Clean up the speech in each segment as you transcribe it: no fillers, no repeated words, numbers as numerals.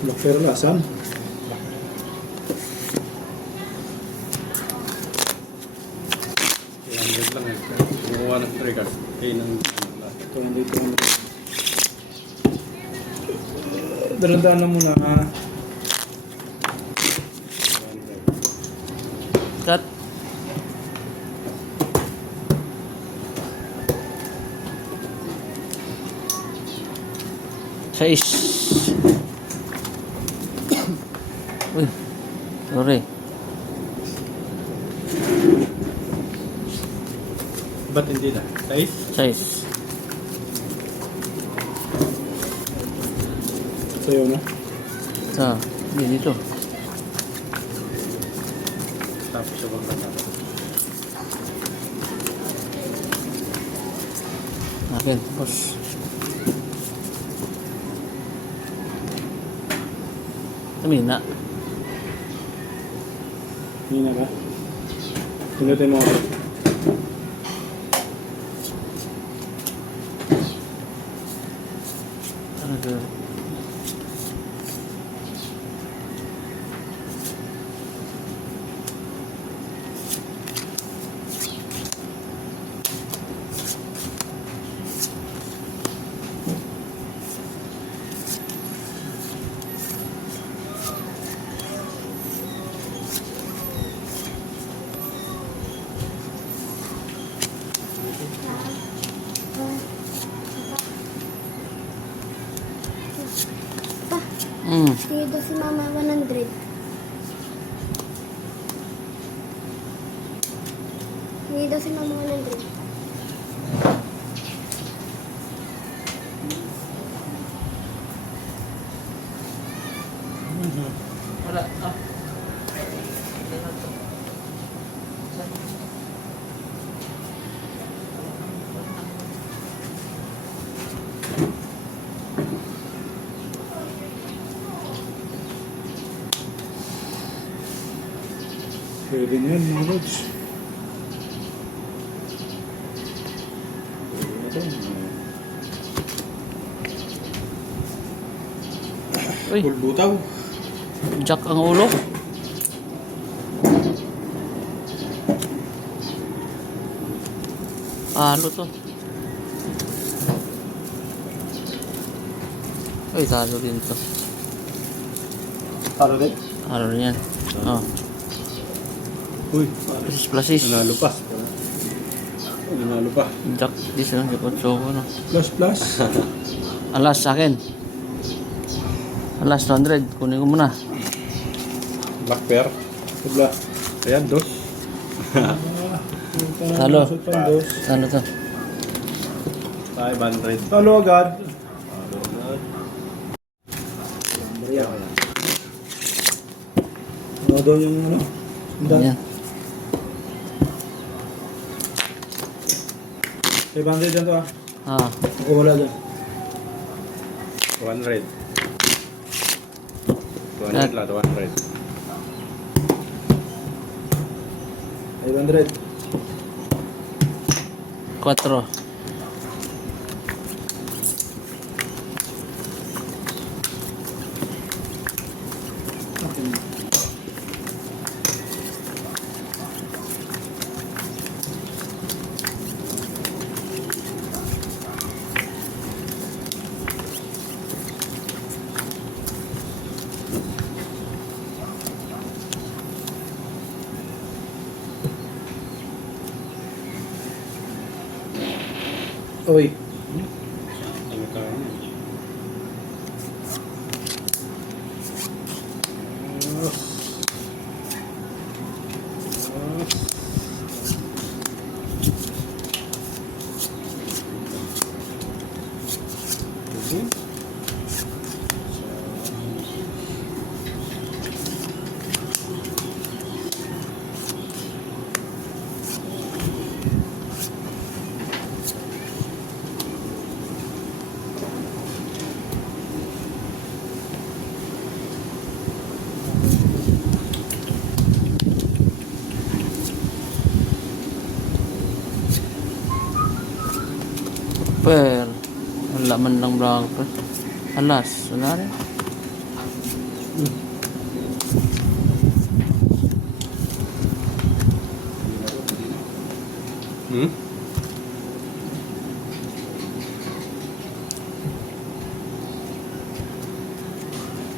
Black lasan. 200 lang eh. Kumuha ng triggers. Kaya ng lasa. Ito nandito. Dalandaan lang muna. 200. Cut. Sais. Uy, sorry. Ba't hindi na? Size? Sais. Sa'yo na. Sa, hindi dito. Tapos siya bang kanya. Akin, tapos. Tumina. Hindi na ba? Pinutin mo ako. Ano to? Dito si Mama 100. Dito si Mama 100. Wala. Ah. Pwede na yan, mga lods. Uy, Bulbutaw. jack ang ulo. Halo to. Uy, halo din to. Para din. Halo rin yan. Oh, Uy, plasis. Nanalo pa. Nanalo pa. Jack, this one, so ano. plus. Alas sa akin. Alas 200, kunin ko muna. Black pair. Sabla. Ayan, dos. Talo. Dos. Ano to? 500. Talo agad. Ano daw yung ano? Yan. 500 dyan to ah. Ah, Ako wala dyan. 200. 200 lang, 200. 500. 4. Uy. Ano tayo? Per. Wala man lang vlog. Alas, wala rin. Hmm?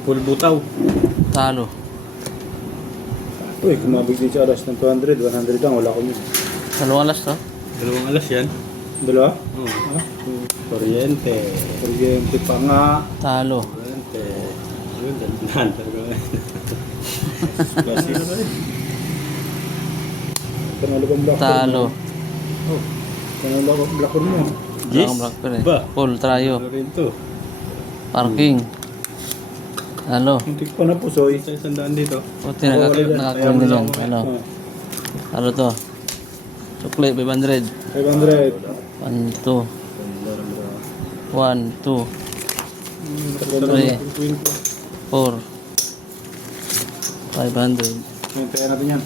Full butaw. Talo. Uy, kumabig din siya alas ng 200, 100 lang, wala ko yun. Dalawang alas to. Dalawang alas yan. Dalawa? Oh. Ha? Kuryente. Kuryente pa nga. Talo. Kuryente. Ayun, dandahan talaga. Kasi ano ba rin? Kanalo bang black Talo. Oh. Kanalo bang black mo? Dalawang black pair eh. Ba? Full trayo. Ano rin to? Parking. Talo. Hindi ko na pusoy. Sa isang daan dito. Puti nakakuha din yan. Ano? Oh, Talo to. Sukli, 500. 500. 1, 2. 1, 2, 3, 4. 500. Hintayin natin yan.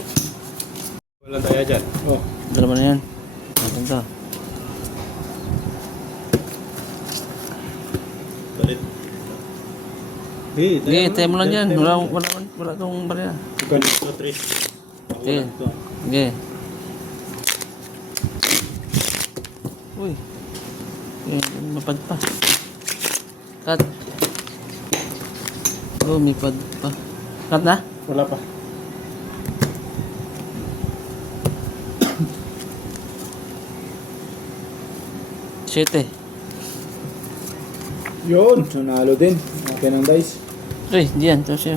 Walang tayo dyan. Oh, Dalawa na yan. Atin to. Balit. Hey, Sige, tayo mo lang dyan. Wala kang barya. bukan. Ito, Tris. Sige. Sige. Uy. Mapad pa. Cut. Oh, may pad pa. Cut na? Wala pa. Siyete. Yun, nanalo din. Okay ng dice. Uy, diyan. Ito siya.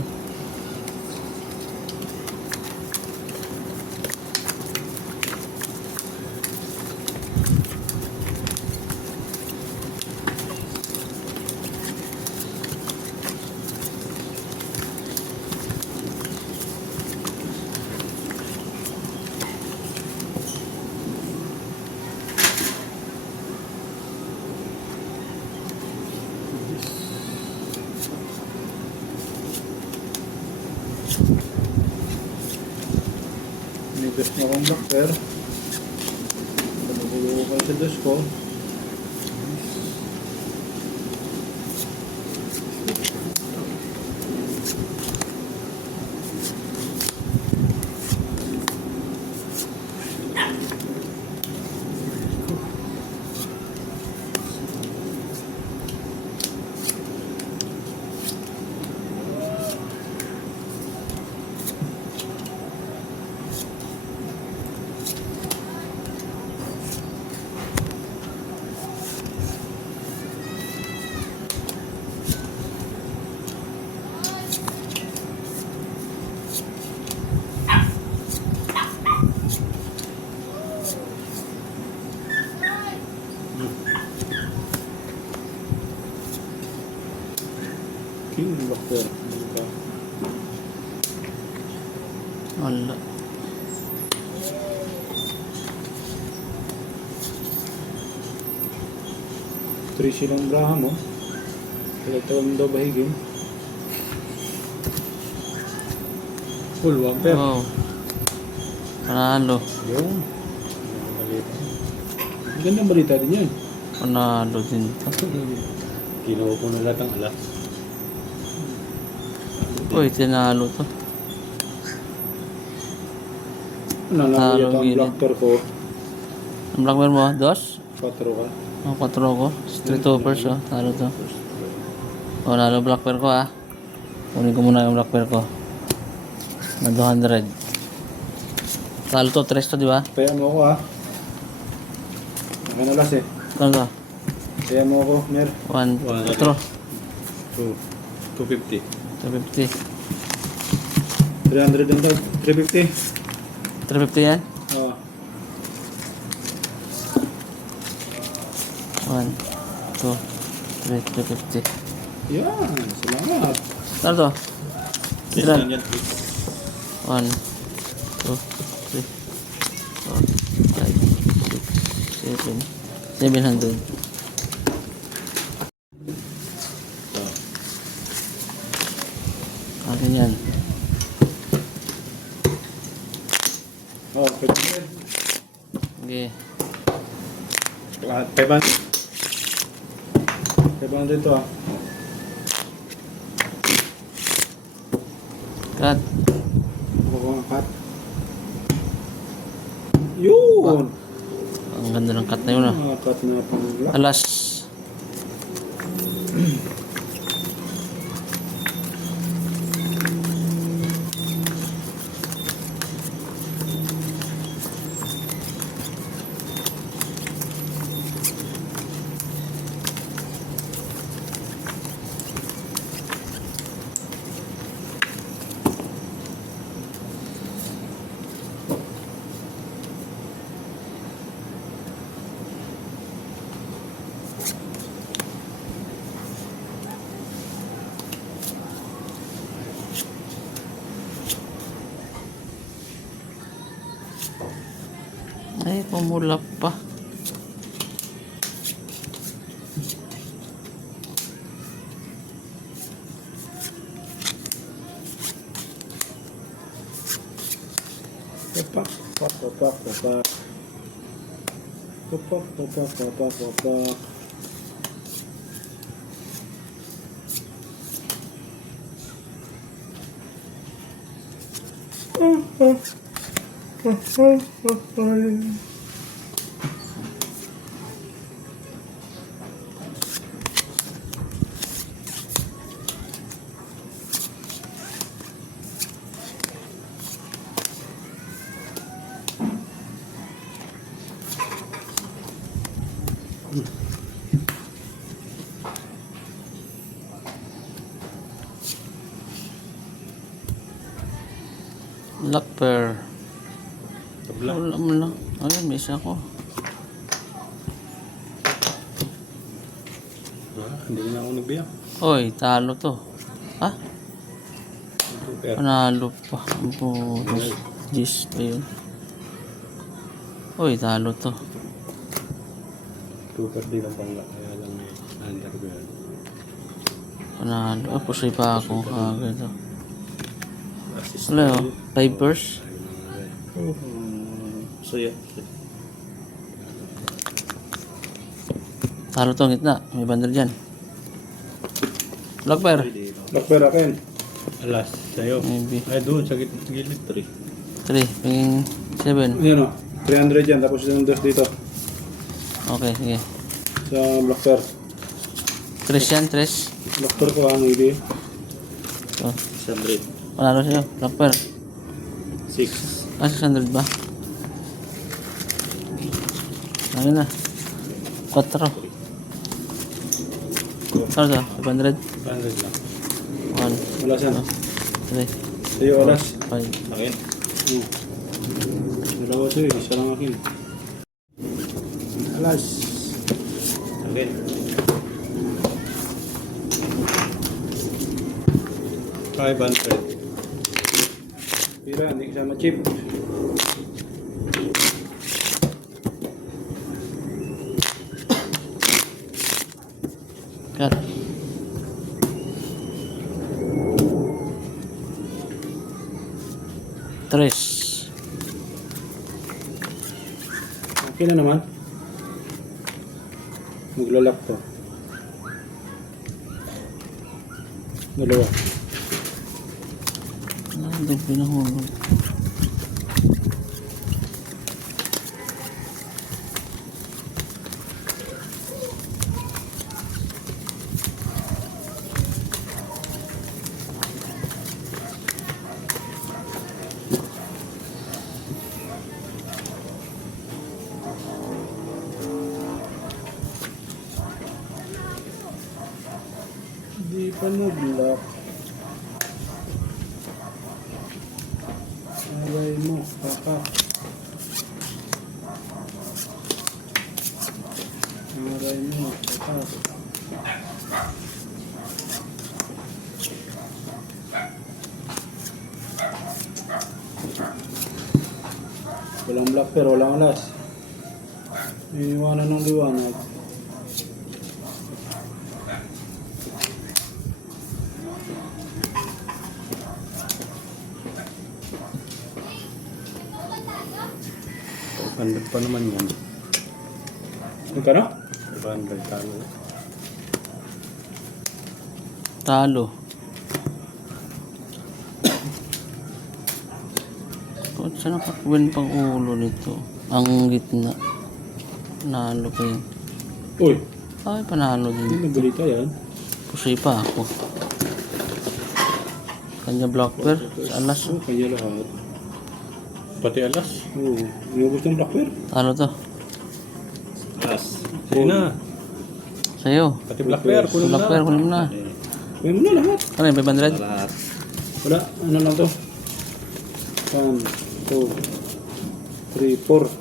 Nipis mo akong black pair. Nagulo ko sa dos ko. King black pair. Wala. Three silang Braham mo. Kaya tawag daw bahigin. Full one pair. Wow. Panalo. Yun. Ang gandang balita din yan. Panalo din to. Kinuha ko na lahat ang alas. Uy, tinalo to. Nanalo Talo yata ang gilid. black pair ko. Ang black bear mo, dos? 4 ka. Ang 4 ko. Street toppers, oh. Talo to. O, nalo black pair ko, ah. Kunin ko muna yung black pair ko. Na 200. Talo to, 3 to, di ba? Kaya mo ako ha. Ano last eh. Ano to? Kaya mo ako, Mer. 1, 4. 250. 250. 300 lang daw. 350. 350 yan? Oo. 1, 2, 3, 350. Yan. Salamat. Ano to? Yes, Ilan? lang yan, Tris. 1, 2, 3, 4, 5, 6, 7, 700. Akin yan. Oh, 500. Okay. 500. 500 to ah. Cut. Ako ko ang cut. Yun! Ang ganda ng cut na yun ah. Cut na pang lock. Alas. Ay, pumulap pa. Papak, papak, papak, papak. Papak, papak, papak, papak. Lock pair. Tabla. Wala mo lang. Ayun, may isa ko. Hindi na ako nagbiyak. Oy, talo to. Ha? Super. Panalo pa. Ang putos. Gis pa yun. Oy, talo to. Super din ang pangla. Kaya lang may under ko yan. Panalo. Ah, pusoy pa ako. Agad to. Assist. Wala oh. 5 purse. Saya. Talo to ang gitna. May bandal dyan. Lock pair. Lock pair akin. Alas, sa'yo. Maybe. Ay, doon, sa gilid 3. 3. Pingin 7. Yan o. 300 yan. Tapos yung dos dito. Okay, sige. Sa lock pair. 3 yan, 3. Lock pair ko ang hindi. So, 100. panalo sa'yo. Lock pair. 6. Ah, 600 ba? Ano na? 4. Ano to? 500? 100 lang. 1, Wala siya. 3, Sa'yo oras. 5. Akin. Dalawa sa'yo. Isa lang akin. Alas. Akin. $500. Pira. Hindi kasama chip. Cut. Tres. Okay na naman. Maglalak to. Dalawa. Nandun pinahulog. Hindi pa nag-lock. Aray mo, kaka. Aray mo, kaka. Walang black pero walang alas. Iniwanan ng liwanag. $500 pa naman yan. Magkano? 500 talo. Talo. Saan nakakuwin pang ulo nito? Ang gitna. Nalo pa yun. Uy, Ay, panalo din. hindi nagbalita yan. Pusoy pa ako. Kanya blocker. Sa alas. Oh, kanya lahat. Pati alas. Oo, inubos ng black bear. Talo to. Alas. Sige na. Sa'yo. Pati black bear. Kunin mo Blocker, na. kunin mo na. Kuya mo na lahat. Ano yung 500? Lahat. Wala, ano lang to? 1, 2, 3, 4.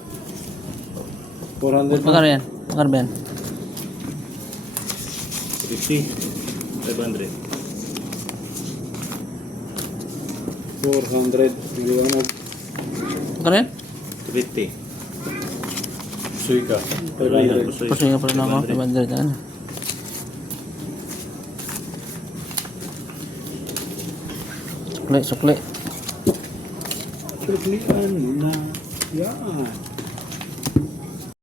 400 Magkano yan? Magkano ba yan? 50. 500. 400. Hindi ka mag Magkano yan? 50. Suy ka. 500. Pusoy nga pala na ako. 500 ano. Sukli, sukli. Suklian mo na.